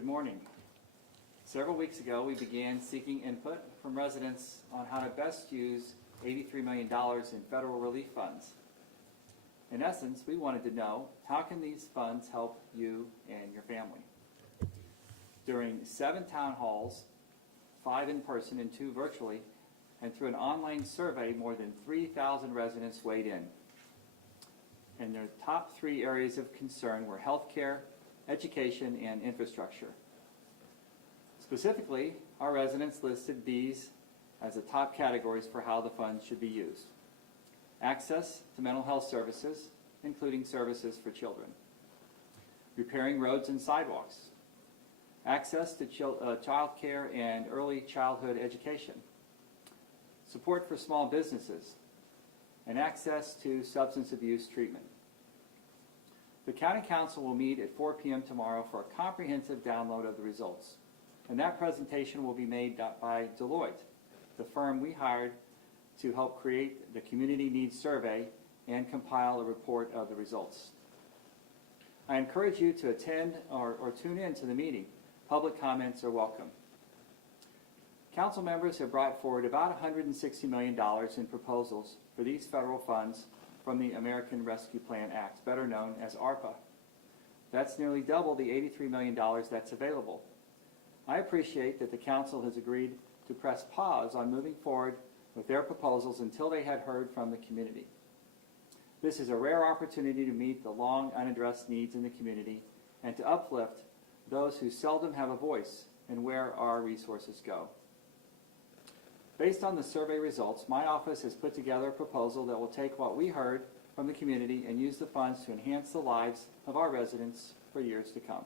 Good morning. Several weeks ago, we began seeking input from residents on how to best use $83 million in federal relief funds. In essence, we wanted to know, how can these funds help you and your family? During 7 town halls, 5 in person and 2 virtually, and through an online survey, more than 3,000 residents weighed in. And their top 3 areas of concern were healthcare, education, and infrastructure. Specifically, our residents listed these as the top categories for how the funds should be used. Access to mental health services, including services for children. Repairing roads and sidewalks. Access to child care and early childhood education. Support for small businesses. And access to substance abuse treatment. The County Council will meet at 4 p.m. tomorrow for a comprehensive download of the results. And that presentation will be made by Deloitte, the firm we hired to help create the Community Needs Survey and compile a report of the results. I encourage you to attend or tune in to the meeting. Public comments are welcome. Council members have brought forward about $160 million in proposals for these federal funds from the American Rescue Plan Act, better known as ARPA. That's nearly double the $83 million that's available. I appreciate that the Council has agreed to press pause on moving forward with their proposals until they had heard from the community. This is a rare opportunity to meet the long unaddressed needs in the community and to uplift those who seldom have a voice in where our resources go. Based on the survey results, my office has put together a proposal that will take what we heard from the community and use the funds to enhance the lives of our residents for years to come.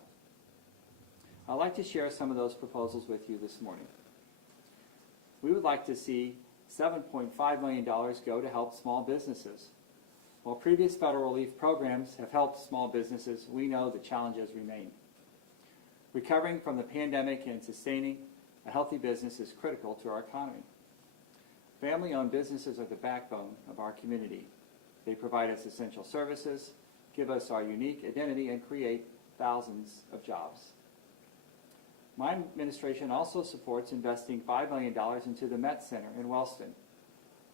I'd like to share some of those proposals with you this morning. We would like to see $7.5 million go to help small businesses. While previous federal relief programs have helped small businesses, we know the challenges remain. Recovering from the pandemic and sustaining a healthy business is critical to our economy. Family-owned businesses are the backbone of our community. They provide us essential services, give us our unique identity, and create thousands of jobs. My administration also supports investing $5 million into the Met Center in Wellston.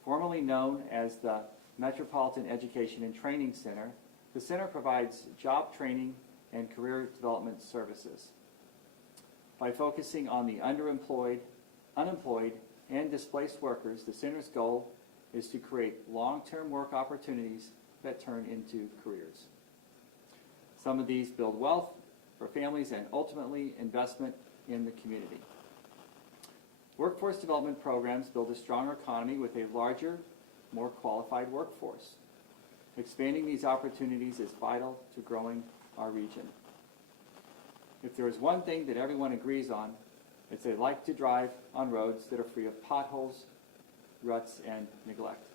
Formerly known as the Metropolitan Education and Training Center, the center provides job training and career development services. By focusing on the underemployed, unemployed, and displaced workers, the center's goal is to create long-term work opportunities that turn into careers. Some of these build wealth for families and ultimately investment in the community. Workforce development programs build a stronger economy with a larger, more qualified workforce. Expanding these opportunities is vital to growing our region. If there is one thing that everyone agrees on, it's they like to drive on roads that are free of potholes, ruts, and neglect.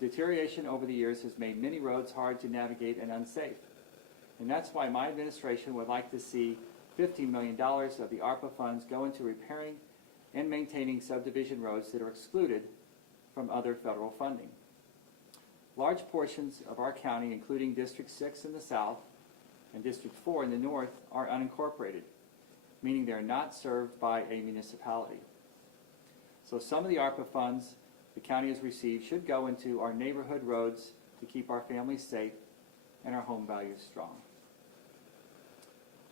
Deterioration over the years has made many roads hard to navigate and unsafe. And that's why my administration would like to see $15 million of the ARPA funds go into repairing and maintaining subdivision roads that are excluded from other federal funding. Large portions of our county, including District 6 in the south and District 4 in the north, are unincorporated, meaning they're not served by a municipality. So some of the ARPA funds the county has received should go into our neighborhood roads to keep our families safe and our home values strong.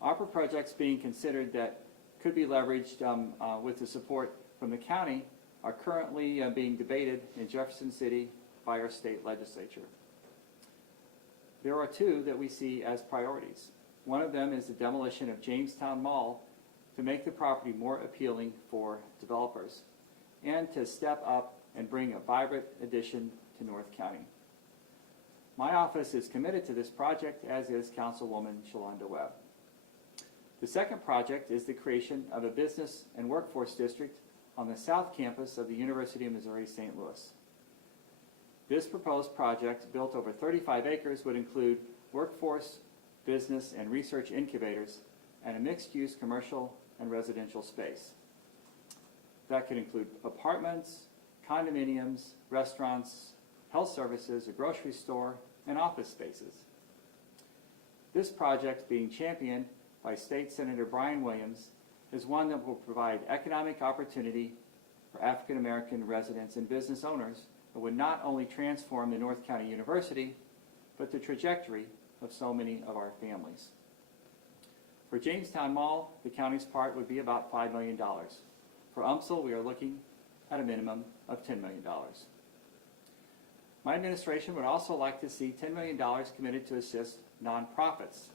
ARPA projects being considered that could be leveraged with the support from the county are currently being debated in Jefferson City by our state legislature. There are 2 that we see as priorities. One of them is the demolition of Jamestown Mall to make the property more appealing for developers and to step up and bring a vibrant addition to North County. My office is committed to this project, as is Councilwoman Shalonda Webb. The second project is the creation of a business and workforce district on the south campus of the University of Missouri St. Louis. This proposed project, built over 35 acres, would include workforce, business, and research incubators and a mixed-use commercial and residential space. That could include apartments, condominiums, restaurants, health services, a grocery store, and office spaces. This project being championed by State Senator Brian Williams is one that will provide economic opportunity for African American residents and business owners that would not only transform the North County University, but the trajectory of so many of our families. For Jamestown Mall, the county's part would be about $5 million. For UMSL, we are looking at a minimum of $10 million. My administration would also like to see $10 million committed to assist nonprofits.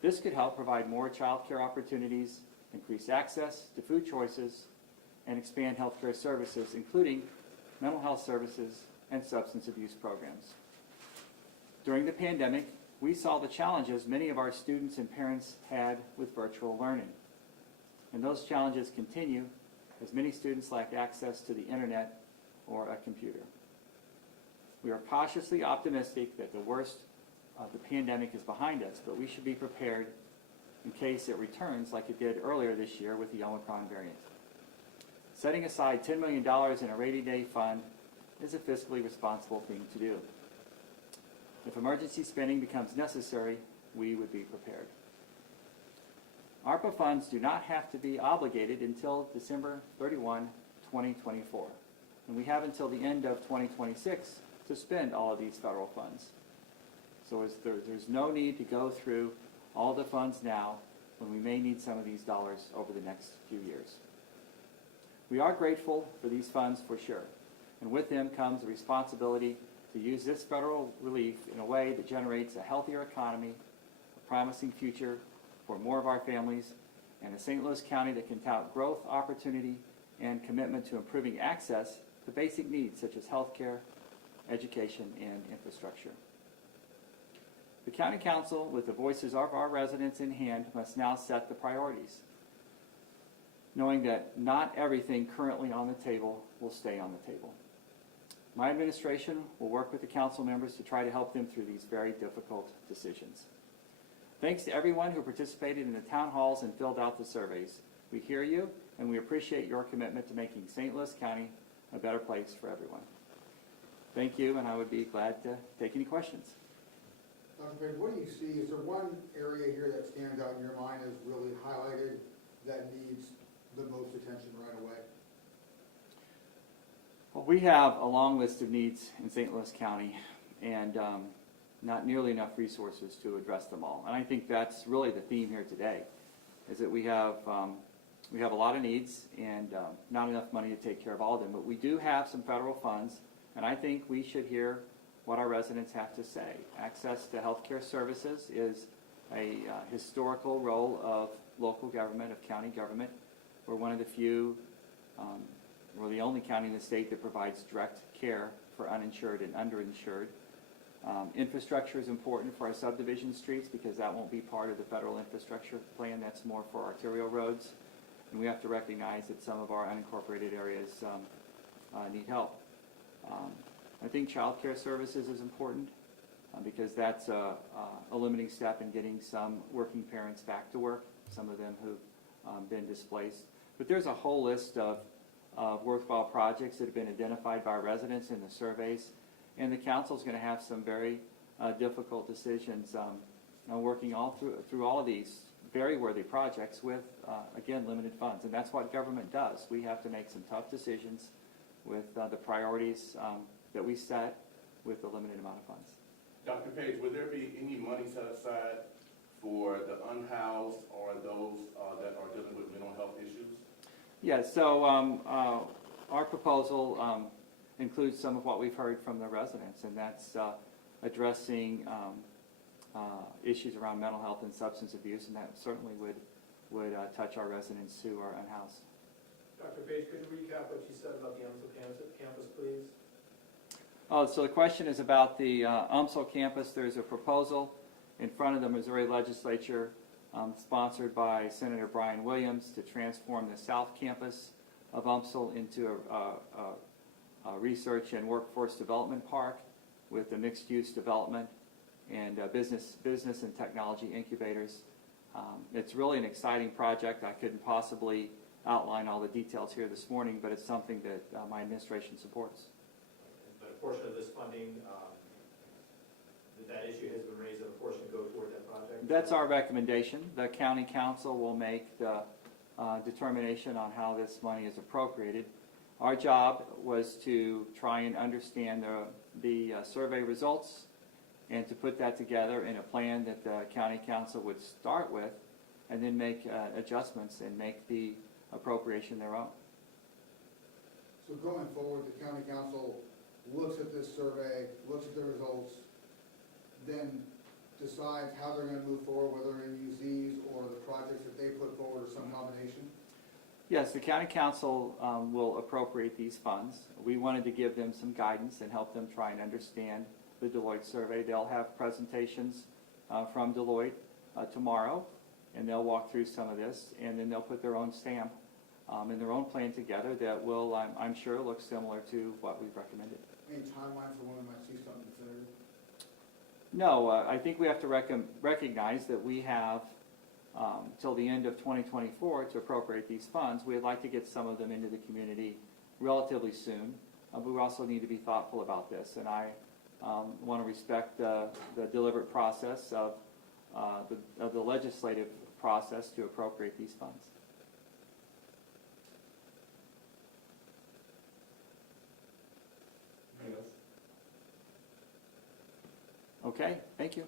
This could help provide more child care opportunities, increase access to food choices, and expand healthcare services, including mental health services and substance abuse programs. During the pandemic, we saw the challenges many of our students and parents had with virtual learning. And those challenges continue as many students lack access to the internet or a computer. We are cautiously optimistic that the worst of the pandemic is behind us, but we should be prepared in case it returns like it did earlier this year with the Omicron variant. Setting aside $10 million in a rainy day fund is a fiscally responsible thing to do. If emergency spending becomes necessary, we would be prepared. ARPA funds do not have to be obligated until December 31, 2024. And we have until the end of 2026 to spend all of these federal funds. So there's no need to go through all the funds now when we may need some of these dollars over the next few years. We are grateful for these funds for sure, and with them comes the responsibility to use this federal relief in a way that generates a healthier economy, a promising future for more of our families, and a St. Louis County that can tout growth, opportunity, and commitment to improving access to basic needs such as health care, education, and infrastructure. The County Council, with the voices of our residents in hand, must now set the priorities, knowing that not everything currently on the table will stay on the table. My administration will work with the council members to try to help them through these very difficult decisions. Thanks to everyone who participated in the town halls and filled out the surveys. We hear you, and we appreciate your commitment to making St. Louis County a better place for everyone. Thank you, and I would be glad to take any questions. Dr. Page, what do you see? Is there one area here that stands out in your mind as really highlighted that needs the most attention right away? Well, we have a long list of needs in St. Louis County, and not nearly enough resources to address them all. And I think that's really the theme here today, is that we have a lot of needs and not enough money to take care of all of them. But we do have some federal funds, and I think we should hear what our residents have to say. Access to health care services is a historical role of local government, of county government. We're one of the few, we're the only county in the state that provides direct care for uninsured and underinsured. Infrastructure is important for our subdivision streets because that won't be part of the federal infrastructure plan. That's more for arterial roads. And we have to recognize that some of our unincorporated areas need help. I think child care services is important because that's a limiting step in getting some working parents back to work, some of them who've been displaced. But there's a whole list of worthwhile projects that have been identified by residents in the surveys, and the council is going to have some very difficult decisions working all through all of these very worthy projects with, again, limited funds. And that's what government does. We have to make some tough decisions with the priorities that we set with a limited amount of funds. Dr. Page, would there be any money set aside for the unhoused or those that are dealing with mental health issues? Yeah, so our proposal includes some of what we've heard from the residents, and that's addressing issues around mental health and substance abuse, and that certainly would touch our residents who are unhoused. Dr. Page, could you recap what you said about the UMSL campus, please? Oh, so the question is about the UMSL campus. There's a proposal in front of the Missouri legislature sponsored by Senator Brian Williams to transform the South Campus of UMSL into a research and workforce development park with a mixed-use development and business and technology incubators. It's really an exciting project. I couldn't possibly outline all the details here this morning, but it's something that my administration supports. But a portion of this funding that issue has been raised, that a portion go toward that project? That's our recommendation. The county council will make the determination on how this money is appropriated. Our job was to try and understand the survey results and to put that together in a plan that the county council would start with and then make adjustments and make the appropriation their own. So going forward, the county council looks at this survey, looks at the results, then decides how they're gonna move forward, whether they're gonna use these or the projects that they put forward or some combination? Yes, the county council will appropriate these funds. We wanted to give them some guidance and help them try and understand the Deloitte survey. They'll have presentations from Deloitte tomorrow, and they'll walk through some of this, and then they'll put their own stamp and their own plan together that will, I'm sure, look similar to what we've recommended. Any timeline for when we might see something definitive? No, I think we have to recognize that we have till the end of 2024 to appropriate these funds. We'd like to get some of them into the community relatively soon, but we also need to be thoughtful about this. And I want to respect the deliberate process of the legislative process to appropriate these funds. Okay, thank you.